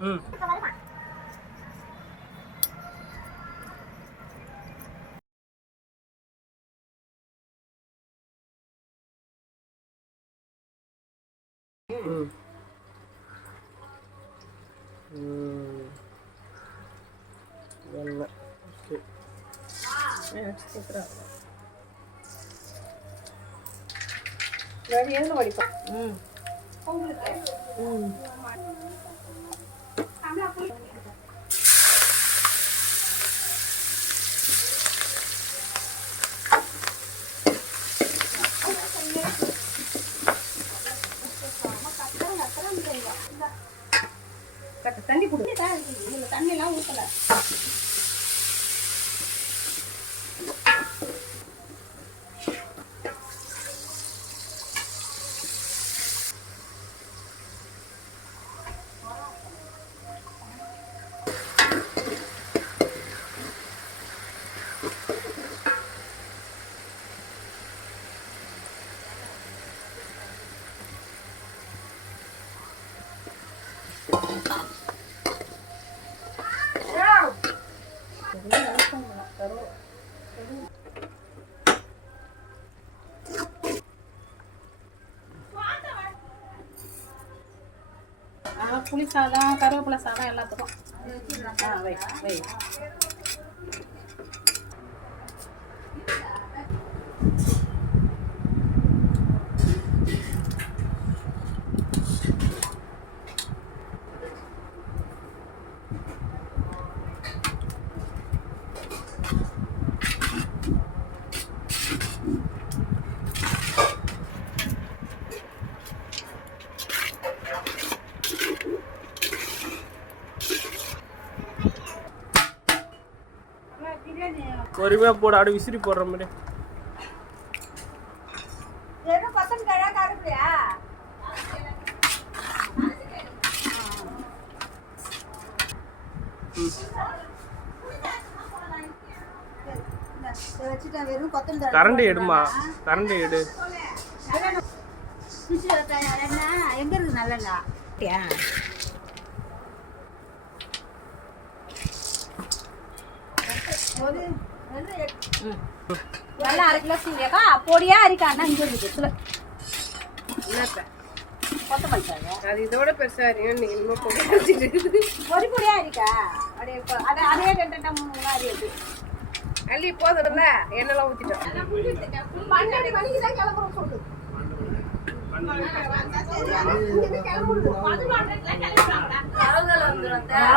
ம் தண்ணி குடு. தண்ணி எல்லாம் ஊத்தல. புளி சாதம் கருவேப்பிலை சாதம் எல்லாத்துக்கும் வை வை. பொறுமையா போட அப்படி விசிறி போடுற மாதிரி. கரண்ட் எடுமா, கரண்ட் எடு. எங்க இருக்கு நல்லா நல்லா 1/2 கிலோ சீவியாக்கா பொடியா அரிக்காண்ணா இங்கே இருக்குது கொத்தமல்லி அது இதோட பெருசா அறியும். நீங்க இன்னும் பொடி பொடியா அரிக்கா அப்படியே அதே 2 3 அரியுது. அள்ளி போதும்ல எண்ணெய்லாம் ஊத்திட்டோம். கிளம்புறது